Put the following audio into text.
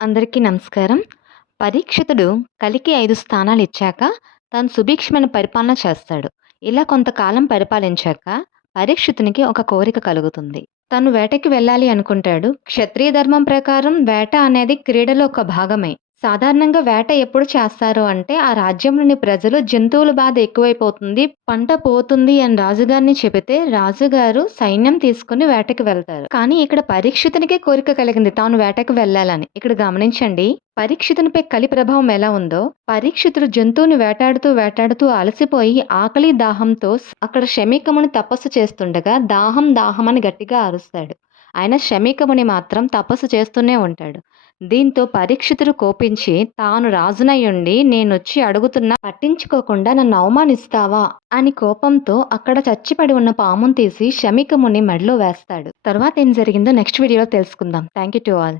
అందరికీ నమస్కారం. పరీక్షితుడు కలికి 5 స్థానాలిచ్చాక తాను సుభిక్షమైన పరిపాలన చేస్తాడు. ఇలా కొంతకాలం పరిపాలించాక పరీక్షితునికి ఒక కోరిక కలుగుతుంది. తను వేటకి వెళ్ళాలి అనుకుంటాడు. క్షత్రియ ధర్మం ప్రకారం వేట అనేది క్రీడలో ఒక భాగమే. సాధారణంగా వేట ఎప్పుడు చేస్తారు అంటే, ఆ రాజ్యంలోని ప్రజలు జంతువుల బాధ ఎక్కువైపోతుంది, పంట పోతుంది అని రాజుగారిని చెబితే, రాజుగారు సైన్యం తీసుకొని వేటకి వెళ్తారు. కానీ ఇక్కడ పరీక్షితునికే కోరిక కలిగింది తాను వేటకి వెళ్ళాలని. ఇక్కడ గమనించండి, పరీక్షితునిపై కలి ప్రభావం ఎలా ఉందో. పరీక్షితుడు జంతువుని వేటాడుతూ వేటాడుతూ అలసిపోయి ఆకలి దాహంతో అక్కడ శమీకముని తపస్సు చేస్తుండగా దాహం దాహం అని గట్టిగా అరుస్తాడు. ఆయన శమీకముని మాత్రం తపస్సు చేస్తూనే ఉంటాడు. దీంతో పరీక్షితుడు కోపించి, తాను రాజునయ్యుండి నేనొచ్చి అడుగుతున్నా పట్టించుకోకుండా నన్ను అవమానిస్తావా అని కోపంతో అక్కడ చచ్చిపడి ఉన్న పామును తీసి శమీకముని మెడలో వేస్తాడు. తర్వాత ఏం జరిగిందో నెక్స్ట్ వీడియోలో తెలుసుకుందాం. Thank you to all.